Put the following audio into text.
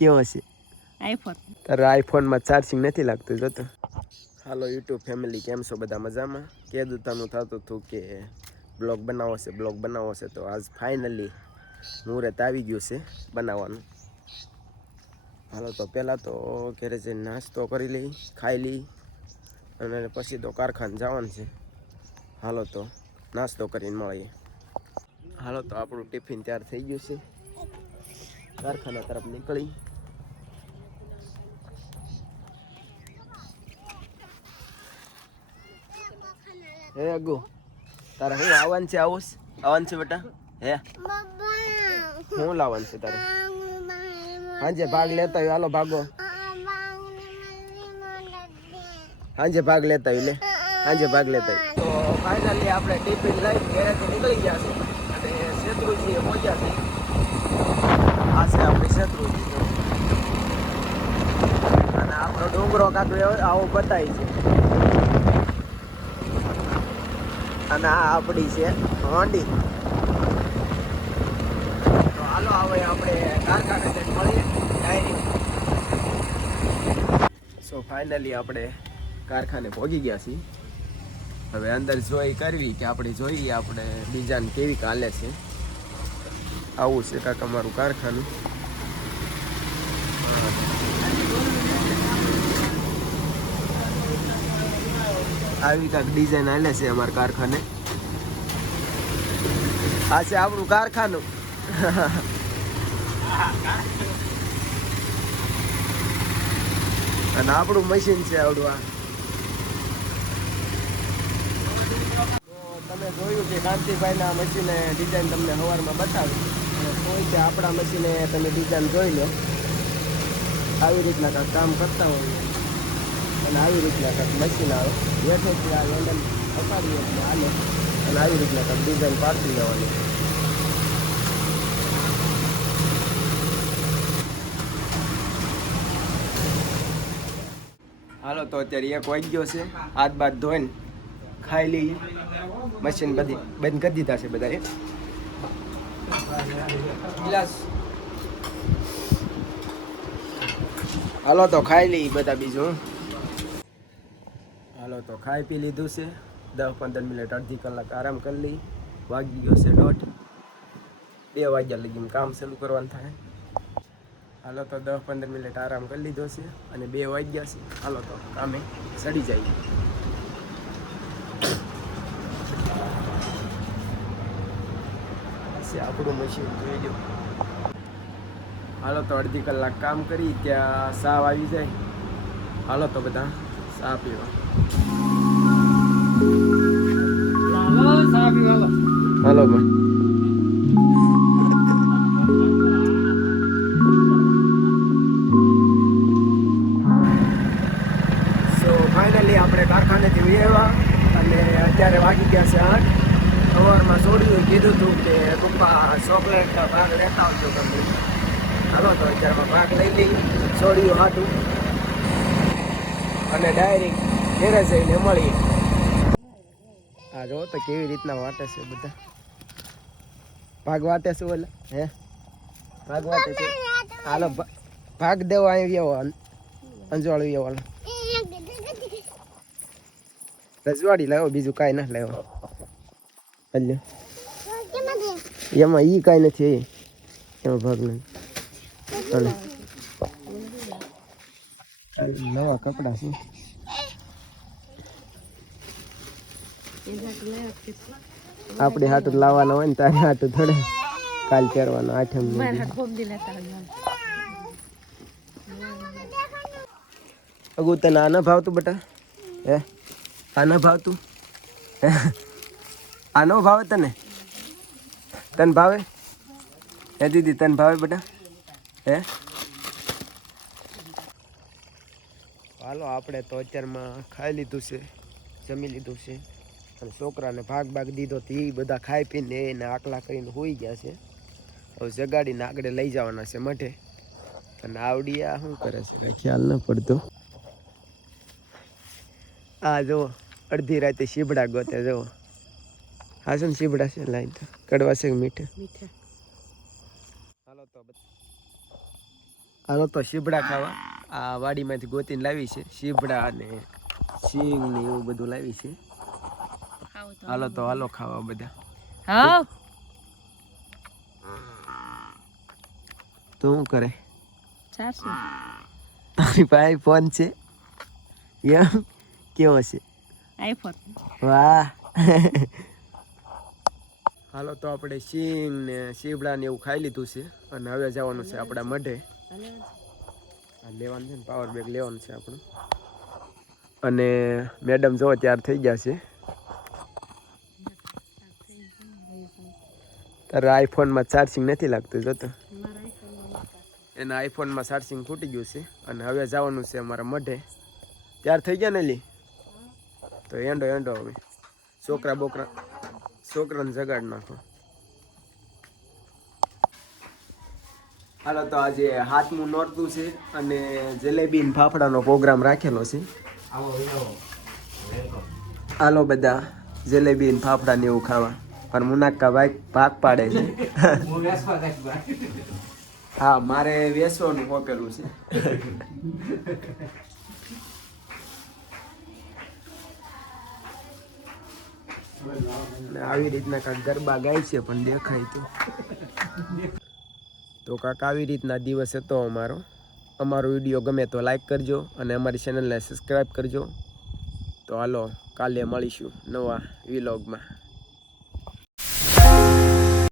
કેવો છે? આઈફોન. તારા આઈફોનમાં ચાર્જિંગ નથી લાગતું જોતો. હાલો યુટ્યુબ ફેમિલી, કેમ છો બધા? મજામાં? કહેતું હતું કે બ્લોગ બનાવવો છે તો આજ ફાઇનલી મુહૂર્ત આવી ગયું છે બનાવવાનું. હાલો તો પહેલાં તો ઘરે જઈને નાસ્તો કરી લઈ, ખાઈ લઈ અને પછી તો કારખાને જવાનું છે. હાલો તો નાસ્તો કરીને મળીએ. હાલો તો આપણું ટિફિન તૈયાર થઈ ગયું છે, કારખાના તરફ નીકળી. હે અગુ, તારે શું આવવાનું છે? આવવાનું છે બેટા? હે શું લાવવાનું છે તારે? હાંજે ભાગ લેતા હોય, હાલો ભાગો. હાંજે ભાગ લેતા હોય, લે હાંજે ભાગ લેતા હોય. તો ફાઇનલી આપણે ટિફિન લઈ ઘરેથી નીકળી ગયા છે અને શેત્રુજીએ પહોંચ્યા છે. આ છે આપણી શેત્રુજી અને આપણો ડુંગરો કાંક આવો બતાય છે. અને આ આપણી છે હોંડી. તો હાલો હવે આપણે કારખાને જઈને મળીએ ડાયરેક્ટ. સો ફાઇનલી આપણે કારખાને પહોંચી ગયા છીએ. હવે અંદર જોઈ કરવી કે આપણે જોઈએ આપણે બીજાને કેવી કાલે છે. આવું છે કાંક અમારું કારખાનું. આવી કાંક ડિઝાઇન હાલે છે અમારા કારખાને. આ છે આપણું કારખાનું. અને આપણું મશીન છે આવડું. આ તમે જોયું કે કાંતિભાઈના મશીને ડિઝાઇન તમને સવારમાં બતાવી. કોઈ છે આપણા મશીને તમે ડિઝાઇન જોઈ લો. આવી રીતના કાંઈક કામ કરતા હોય અને આવી રીતના કાંઈક મશીન આવે હેઠેથી આ હેન્ડલ અપાડીએ એટલે હાલે અને આવી રીતના કાંઈક ડિઝાઇન પાડતી જવાની. હાલો તો અત્યારે 1 વાગ્યો છે. હાથ બાદ ધોઈને ખાઈ લઈએ. મશીન બધી બંધ કરી દીધા છે બધાએ. ગ્લાસ હાલો તો ખાઈ લઈએ બધા બીજું. હાલો તો ખાઈ પી લીધું છે. 10-15 મિનિટ અડધી કલાક આરામ કરી લઈ. વાગી ગયો છે 1:30. 2 વાગ્યા લગી કામ શરૂ કરવાનું થાય. હાલો તો 10-15 મિનિટ આરામ કરી લીધો છે અને 2 વાગ્યા છે. હાલો તો કામે સડી જાય. આપણું મશીન જોઈ લો. હાલો તો અડધી કલાક કામ કરી ત્યાં સાવ આવી જાય. હાલો તો બધા ચા પીવા. હાલો ભાઈ. સો ફાઇનલી આપણે કારખાનેથી આવ્યા અને અત્યારે વાગી ગયા છે 8. સવારમાં છોડ્યું કીધું હતું કે પપ્પા ચોકલેટ ભાગ લેતા આવજો તમે. હાલો તો અત્યારમાં ભાગ લઈ લઈ છોડ્યું હાટું અને ડાયરેક્ટ ઘેરે જઈને મળીએ. આ જો તો કેવી રીતના વાટે છે બધા. ભાગ વાટે છે ઓલા હે ભાગ વાટે છે. હાલો ભાગ દેવા આવી આવો અંજવાળી આવવાનો. રજવાડી લાવો બીજું કાંઈ ના લાવો. એમાં ઈ કાંઈ નથી એમાં ભાગ નહીં. નવા કપડા છે. આપણે હાટું લાવવાના હોય ને તારે હાટું થોડે કાલ પહેરવાનો 8મ. અગુ તને આ ન ભાવતું બેટા? હે આ ન ભાવતું? આ નો ભાવે તને? તને ભાવે? હે દીદી તને ભાવે બેટા? હે હાલો આપણે તો અત્યારમાં ખાઈ લીધું છે, જમી લીધું છે અને છોકરાને ભાગ દીધો તો એ બધા ખાઈ પીને એને આકલા કરીને હોઈ ગયા છે. હવે જગાડીને આગળ લઈ જવાના છે મઢે. અને આવડી આ શું કરે છે કંઈ ખ્યાલ ન પડતો. આ જો અડધી રાતે શીબડા ગોતે જો. હા છે ને શીબડા છે લાઈન તો કડવા છે મીઠા. હાલો તો હાલો તો શીબડા ખાવા આ વાડીમાંથી ગોતીને લાવી છે શીબડા અને શીંગ ને એવું બધું લાવી છે હાલો તો હાલો ખાવા બધા હા તો શું કરે ચારસો તારી પાસે ફોન છે એમ કેવો છે આઈફોન વાહ હાલો તો આપણે શીંગ ને શીબડા ને એવું ખાઈ લીધું છે અને હવે જવાનું છે આપણા મઢે લેવાનું છે ને પાવર બેગ લેવાનું છે આપણું અને મેડમ જો ત્યાર થઈ ગયા છે તારા આઈફોનમાં ચાર્જિંગ નથી લાગતું જોતો એના આઈફોનમાં ચાર્જિંગ ખૂટી ગયું છે અને હવે જવાનું છે અમારા મઢે ત્યાર થઈ ગયા ને લી તો એંડો એંડો હવે છોકરાને જગાડ નાખો હાલો તો આજે હાથમું નોરતું છે અને જલેબી ને ફાફડાનો પ્રોગ્રામ રાખેલો છે હાલો બધા જલેબી ને ફાફડા ને એવું ખાવા પણ મુનાક્કા ભાગ પાડે છે હા મારે વેસવાનું કોપેલું છે આવી રીતના કાંક ગરબા ગાય છે પણ દેખાય તો કાંક આવી રીતના દિવસ હતો અમારો વિડીયો ગમે તો લાઈક કરજો અને અમારી ચેનલને સબસ્ક્રાઈબ કરજો તો હાલો કાલે મળીશું નવા વ્લોગમાં